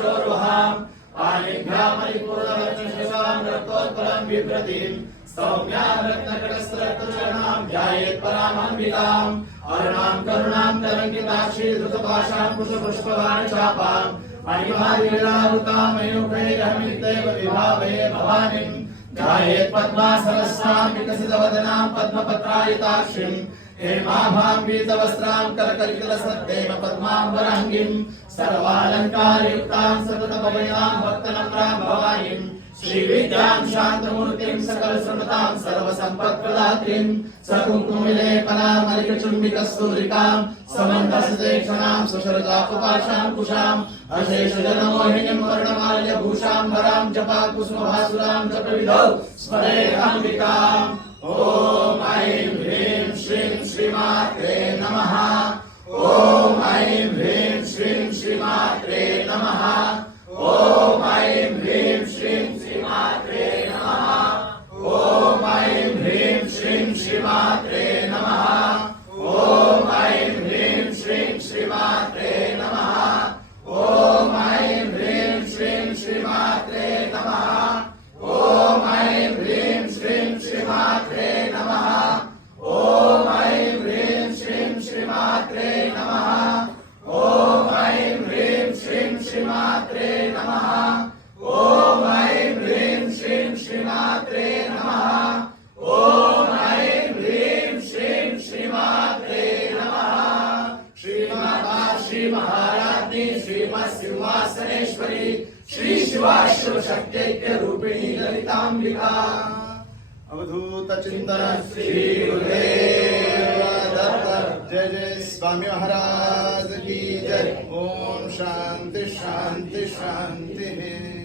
चक्षुरुहाम् पाणिभ्यामरिपूर्णवर्चसाम् रक्तोत्पलम् बिभ्रतीम् सौम्याम् रत्नकटस्थरक्तचरणाम् ध्यायेत् परामन्विताम् अरुणाम् करुणाम् तरङ्गिताक्षीधृतपाशाम् कुशपुष्पवाणिशापाम् अनिवार्येणावृतामयोगैरहमित्येव विभावये भवानीम्। ध्यायेत् पद्मासनस्याम् विकसितवदनाम् पद्मपत्रायिताक्षीम्। हेमाभां पीतवस्त्रां पद्माम्बराङ्गीं सर्वालङ्कारयुक्तां सततपवयां भक्तनम्रां भवानीं श्रीविद्यां शान्तमूर्तिं सकलसुमतां सर्वसम्पत्प्रदात्रीं सकुङ्कुमिलेपनामलिकचुम्बिकस्तूरिकां समन्तसदेक्षणां सुशरजापपाशां कुशाम् अशेषजनमोहिनीं वर्णमाल्यभूषाम्बरां जपा कुसुमभासुरां जपविधौ स्मरेऽम्बिकाम् ॐ ऐं ह्रीं परमात्रे नमः श्रीमात्रे नमः। ॐ ऐं ह्रीं श्रीं श्रीमात्रे नमः। ॐ ऐं ह्रीं श्रीं श्रीमात्रे नमः। ॐ ऐं ह्रीं श्रीं श्रीमात्रे नमः। श्रीमाता श्री महाराज्ञी श्रीमत् सिंहासनेश्वरी श्री शिवाश्वशक्त्यैक्य रूपिणी ललितांबिका अवधूत चिंतन श्री जय जय स्वामी महाराज की जय ओम शांति शांति शांति